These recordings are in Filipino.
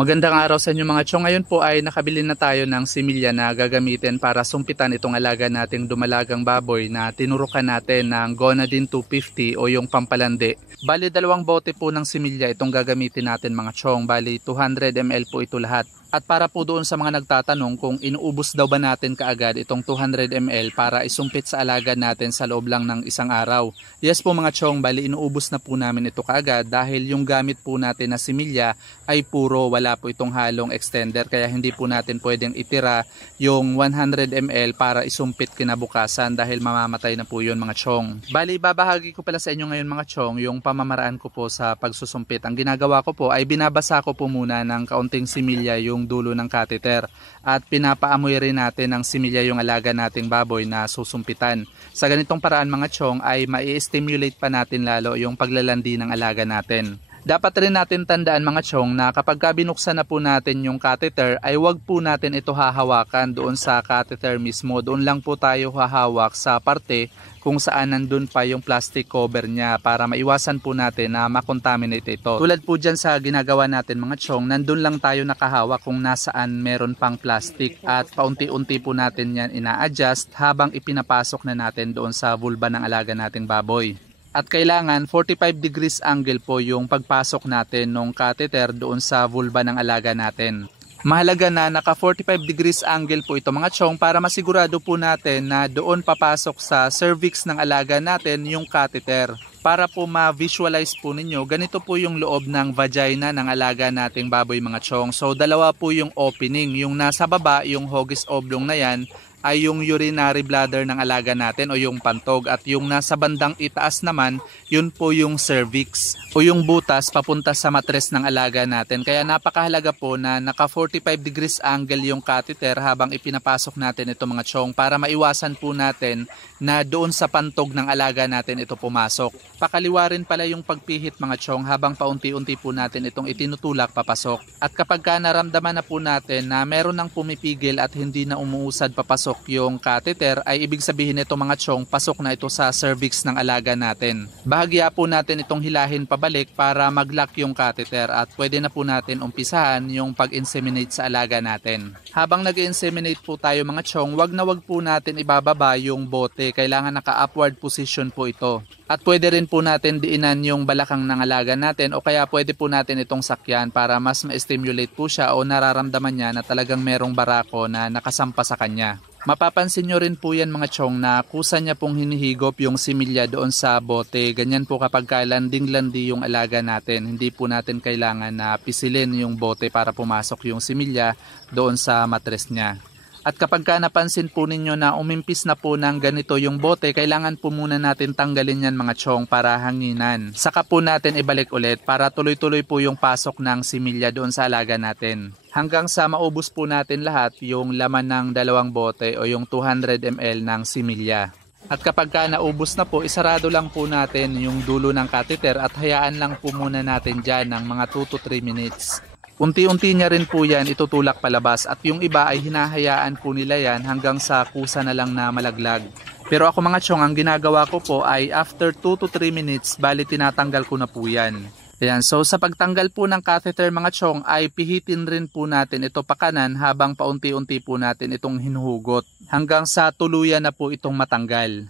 Magandang araw sa inyo mga chong. Ngayon po ay nakabili na tayo ng similya na gagamitin para sumpitan itong alaga nating dumalagang baboy na tinurukan natin ng Gonadin 250 o yung pampalandi. Bali 2 bote po ng similya itong gagamitin natin mga chong. Bali 200 ml po ito lahat. At para po doon sa mga nagtatanong kung inuubos daw ba natin kaagad itong 200 ml para isumpit sa alaga natin sa loob lang ng isang araw. Yes po mga chong, bali inuubos na po namin ito kaagad dahil yung gamit po natin na similya ay puro, wala po itong halong extender, kaya hindi po natin pwedeng itira yung 100 ml para isumpit kinabukasan dahil mamamatay na po yun mga chong. Bali babahagi ko pala sa inyo ngayon mga chong yung pamamaraan ko po sa pagsusumpit. Ang ginagawa ko po ay binabasa ko po muna ng kaunting similya yung dulo ng catheter at pinapaamoy rin natin ng similya yung alaga nating baboy na susumpitan. Sa ganitong paraan mga chong ay mai-stimulate pa natin lalo yung paglalandi ng alaga natin. Dapat rin natin tandaan mga chong na kapag binuksan na po natin yung catheter ay wag po natin ito hahawakan doon sa catheter mismo. Doon lang po tayo hahawak sa parte kung saan nandun pa yung plastic cover niya para maiwasan po natin na makontaminate ito. Tulad po dyan sa ginagawa natin mga chong, nandun lang tayo nakahawak kung nasaan meron pang plastic at paunti-unti po natin yan ina-adjust habang ipinapasok na natin doon sa vulva ng alaga nating baboy. At kailangan 45 degrees angle po yung pagpasok natin ng catheter doon sa vulva ng alaga natin. Mahalaga na naka 45 degrees angle po ito mga chong para masigurado po natin na doon papasok sa cervix ng alaga natin yung catheter. Para po ma-visualize po ninyo, ganito po yung loob ng vagina ng alaga nating baboy mga chong. So dalawa po yung opening, yung nasa baba, yung hogis oblong na yan, ay yung urinary bladder ng alaga natin o yung pantog, at yung nasa bandang itaas naman, yun po yung cervix o yung butas papunta sa matres ng alaga natin. Kaya napakahalaga po na naka 45 degrees angle yung catheter habang ipinapasok natin ito mga chong para maiwasan po natin na doon sa pantog ng alaga natin ito pumasok. Pakaliwa rin pala yung pagpihit mga chong habang paunti-unti po natin itong itinutulak papasok. At kapag naramdaman na po natin na meron ng pumipigil at hindi na umuusad papasok yung catheter, ay ibig sabihin nito mga chong, pasok na ito sa cervix ng alaga natin. Bahagya po natin itong hilahin pabalik para mag-lock yung catheter at pwede na po natin umpisahan yung pag-inseminate sa alaga natin. Habang nag-inseminate po tayo mga chong, wag na wag po natin ibababa yung bote, kailangan naka-upward position po ito. At pwede rin po natin diinan yung balakang ng alaga natin o kaya pwede po natin itong sakyan para mas ma-stimulate po siya o nararamdaman niya na talagang merong barako na nakasampa sa kanya. Mapapansin nyo rin po yan mga chong na kusa niya pong hinihigop yung similya doon sa bote. Ganyan po kapag landing-landi yung alaga natin. Hindi po natin kailangan na pisilin yung bote para pumasok yung similya doon sa matres niya. At kapag napansin po ninyo na umimpis na po ng ganito yung bote, kailangan po muna natin tanggalin yan mga chong para hanginan. Saka po natin ibalik ulit para tuloy-tuloy po yung pasok ng similya doon sa alaga natin. Hanggang sa maubos po natin lahat yung laman ng 2 bote o yung 200 ml ng similya. At kapag naubos na po, isarado lang po natin yung dulo ng catheter at hayaan lang po muna natin dyan ng mga 2 to 3 minutes. Unti-unti niya rin po yan itutulak palabas at yung iba ay hinahayaan po nila yan hanggang sa kusa na lang na malaglag. Pero ako mga chong, ang ginagawa ko po ay after 2 to 3 minutes, bali tinatanggal ko na po yan. Ayan, so sa pagtanggal po ng catheter mga chong ay pihitin rin po natin ito pakanan habang paunti-unti po natin itong hinuhugot hanggang sa tuluyan na po itong matanggal.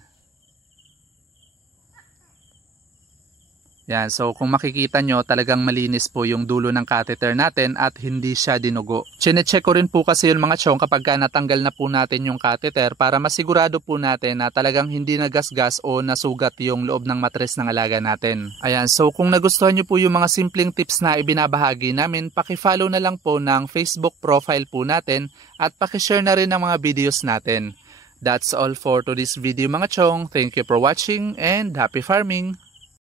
Yan, so kung makikita nyo talagang malinis po yung dulo ng catheter natin at hindi siya dinugo. Chine-check ko rin po kasi yung mga chong kapag natanggal na po natin yung catheter para masigurado po natin na talagang hindi nagasgas o nasugat yung loob ng matres ng alaga natin. Ayan, so kung nagustuhan nyo po yung mga simpleng tips na ibinabahagi namin, paki-follow na lang po ng Facebook profile po natin at paki-share na rin ng mga videos natin. That's all for today's video mga chong. Thank you for watching and happy farming!